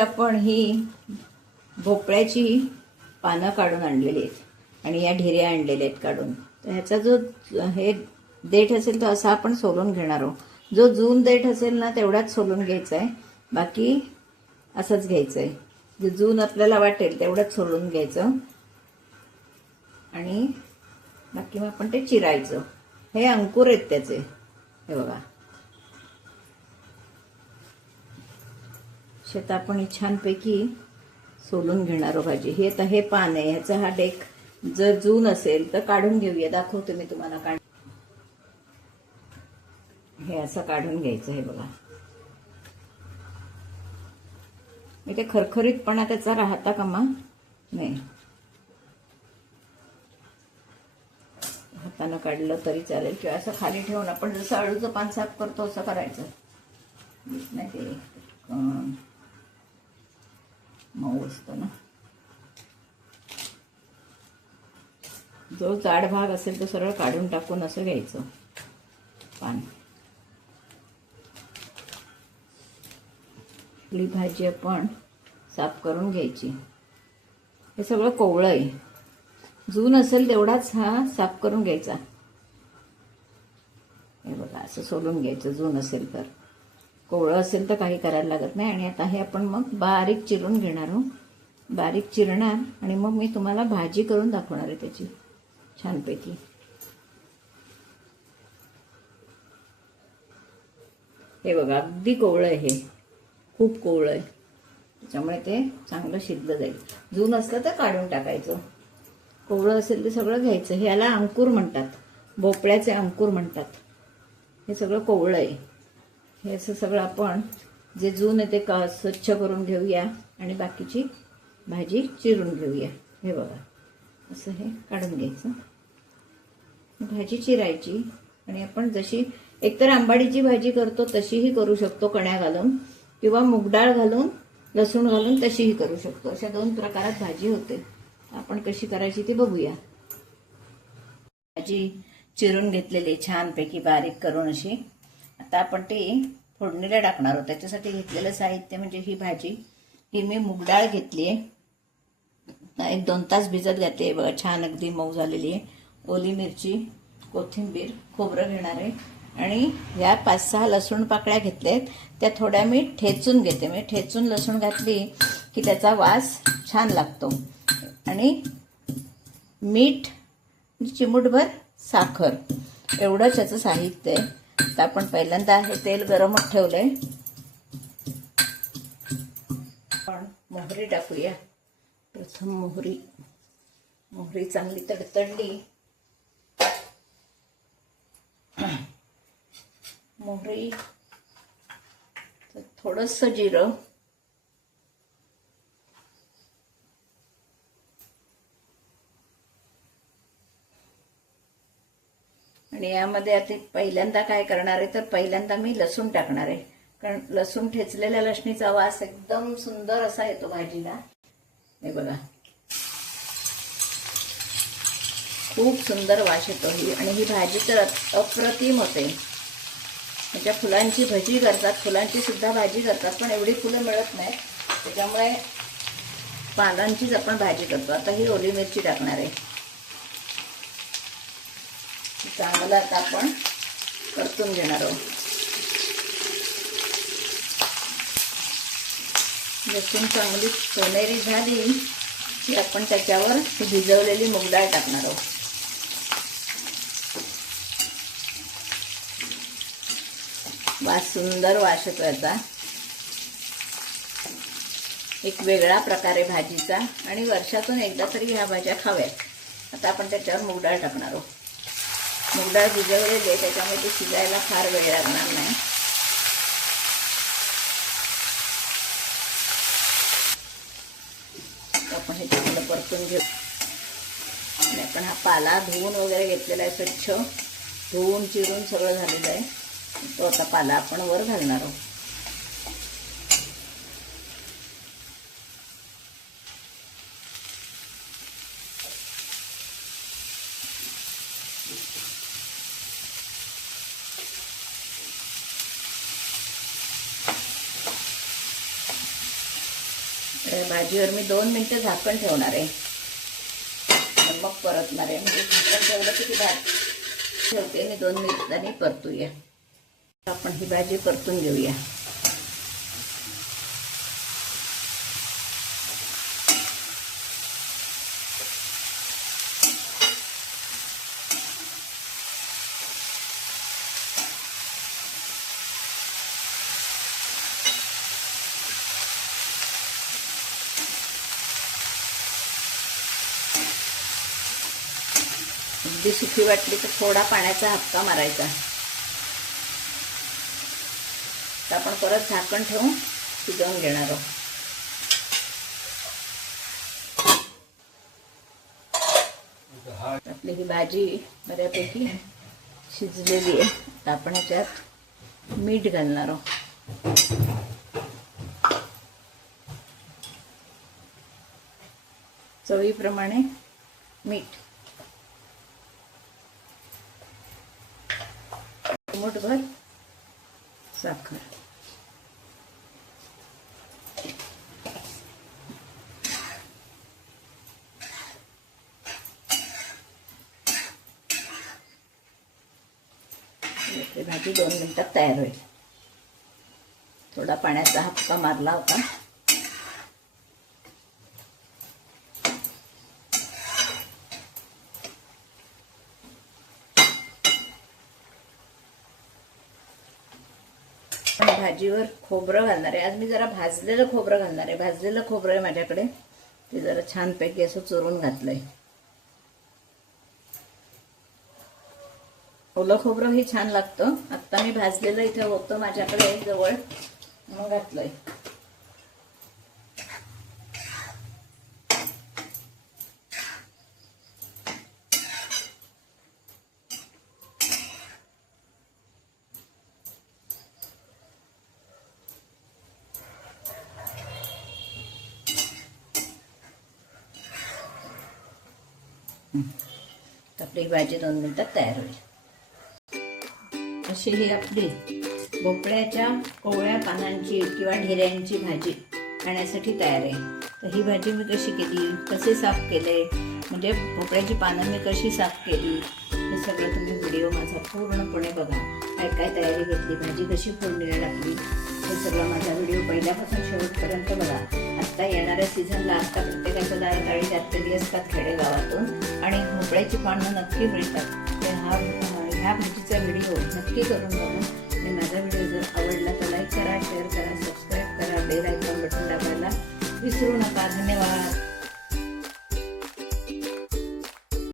आपण ही भोपळ्याची पानं काढून आणलेली आहेत आणि या ढिऱ्या आणलेल्या आहेत काढून. तर ह्याचा जो हे देठ असेल तो असा आपण सोलून घेणार आहोत. जो जून देठ असेल ना तेवढाच सोलून घ्यायचा आहे, बाकी असंच घ्यायचं आहे. जे जून आपल्याला वाटेल तेवढंच सोलून घ्यायचं आणि बाकी मग आपण ते चिरायचं. हे अंकुर आहेत त्याचे, हे बघा. शेत आपण छानपैकी सोलून घेणार आहोत भाजी. हे आता हे पान आहे, ह्याचा हा डेक जर जून असेल तर काढून घेऊया. दाखवते मी तुम्हाला. हे असं काढून घ्यायचं. हे बघा, मी ते खरखरीतपणा त्याचा राहता कामा नाही. हातानं काढलं तरी चालेल किंवा असं खाली ठेवून आपण जसं अळूचं पान साफ करतो असं करायचं. नाही ते मऊ असतं ना. जो जाड भाग असेल तो सरळ काढून टाकून असं घ्यायचं पान. ही भाजी आपण साफ करून घ्यायची. हे सगळं कोवळं आहे. जून असेल तेवढाच हा साफ करून घ्यायचा. हे बघा, असं सोलून घ्यायचं. जून असेल तर. कोवळं असेल तर काही करायला लागत नाही. आणि आता हे आपण मग बारीक चिरून घेणार आहोत. बारीक चिरणार आणि मग मी तुम्हाला भाजी करून दाखवणार आहे त्याची छानपैकी. हे बघा, अगदी कोवळं आहे. हे खूप कोवळं आहे, त्याच्यामुळे ते चांगलं शिजलं जाईल. जून असलं तर काढून टाकायचं. कोवळं असेल ते सगळं घ्यायचं. ह्याला अंकुर म्हणतात, भोपळ्याचे अंकुर म्हणतात. हे सगळं कोवळं आहे. हे असं सगळं आपण जे जून आहे ते स्वच्छ करून घेऊया आणि बाकीची भाजी चिरून घेऊया. हे बघा, असं हे काढून घ्यायचं. भाजी चिरायची आणि आपण जशी एकतर आंबाडीची भाजी करतो तशीही करू शकतो, कण्या घालून, किंवा मूगडाळ घालून लसूण घालून तशीही करू शकतो. अशा दोन प्रकारात भाजी होते. आपण कशी करायची ती बघूया. भाजी चिरून घेतलेली छानपैकी बारीक करून अशी. आता आपण ते फोडणीला टाकणार आहोत. त्याच्यासाठी घेतलेलं साहित्य म्हणजे ही भाजी. ही मी मूगडाळ घेतली आहे, 1-2 तास भिजत घातली आहे. बघा, छान अगदी मऊ झालेली आहे. ओली मिरची, कोथिंबीर, खोबरं घेणार आहे आणि या 5-6 लसूण पाकळ्या घेतल्यात. त्या थोड्या मी ठेचून घेते. मी ठेचून लसूण घातली की त्याचा वास छान लागतो. आणि मीठ, चिमूटभर साखर, एवढंच याचं साहित्य आहे. तर आपण पहिल्यांदा हे तेल गरमच ठेवलंय. आपण मोहरी टाकूया. प्रथम मोहरी चांगली तडतडली. मोहरी, थोडंसं जिरं, आणि यामध्ये आता पहिल्यांदा काय करणार आहे तर पहिल्यांदा मी लसूण टाकणार आहे. कारण लसूण ठेचलेल्या लसणीचा वास एकदम सुंदर असा येतो भाजीला. हे बघा, खूप सुंदर वास येतो ही. आणि ही भाजी तर अप्रतिम होते. त्याच्या फुलांची भजी करतात, फुलांची सुद्धा भाजी करतात, पण एवढी फुलं मिळत नाहीत, त्याच्यामुळे पानांचीच आपण भाजी करतो. आता ही ओली मिरची टाकणार आहे. चांगलं आता आपण परतून घेणार आहोत. लसूण चांगली सोनेरी झाली की आपण त्याच्यावर भिजवलेली मूगडाळ टाकणार आहोत. वास, सुंदर वास येतो याचा. एक वेगळा प्रकार आहे भाजीचा आणि वर्षातून एकदा तरी ह्या भाज्या खाव्यात. आता आपण त्याच्यावर मूगडाळ टाकणार आहोत. मूगडाळ भिजवलेली आहे, त्याच्यामुळे ती शिजायला फार वेळ लागणार नाही. हे चांगलं परतून घेऊ. आणि आपण हा पाला धुवून वगैरे घेतलेला आहे, स्वच्छ धुवून चिरून सगळं झालेलं आहे. तो आता पाला आपण वर घालणार आहोत. भाजीवर मी 2 मिनिटं झाकण ठेवणार आहे, मग परतणार आहे. म्हणजे झाकण ठेवलं की ती भाजी ठेवते मी 2 मिनिटांनी परतूया. आपण ही भाजी परतून घेऊया. अगदी सुकी वाटली तर थोडा पाण्याचा हापका मारायचा. तर आपण परत झाकण ठेवून शिजवून घेणार आहोत. आपली ही भाजी बऱ्यापैकी शिजलेली आहे. आता आपण ह्याच्यात मीठ घालणार आहोत. चवीप्रमाणे मीठ, चिमूटभर साखर, भाजी 2 मिनिटात तयार होईल. थोडा पाण्याचा हापका मारला होता. भाजीवर खोबरं घालणार आहे. आज मी जरा भाजलेलं खोबरं घालणार आहे. भाजलेलं खोबरं आहे माझ्याकडे, ते जरा छानपैकी असं चुरून घातलंय. ओलं खोबरं हे छान लागतं. आता मी भाजलेलं इथे होतं माझ्याकडे जवळ, मग घातलंय. आपली भाजी 2 मिनिटात तयार होईल. अशी ही आपली भोपळ्याच्या कोवळ्या पानांची किंवा ढेऱ्यांची भाजी खाण्यासाठी तयार आहे. तर ही भाजी मी कशी केली, कसे साफ केले, म्हणजे भोपळ्याची पानं मी कशी साफ केली, हे सगळं तुम्ही व्हिडिओ माझा पूर्णपणे बघा. काय काय तयारी घेतली, भाजी कशी फोडणीला टाकली, हे सगळं माझा व्हिडिओ पहिल्यापासून शेवटपर्यंत बघा. आत्ता येणाऱ्या सीझनला आत्ता प्रत्येकाच्या दारी जातलेली असतात खेडेगावातून, आणि भोपळ्याची पानं नक्की मिळतात. तर ह्या भाजीचा व्हिडिओ नक्की करून बघा. आणि माझा व्हिडिओ जर आवडला तर लाईक करा, शेअर करा, सबस्क्राईब करा, बेल आयकॉन बटन दाबायला विसरू नका. धन्यवाद.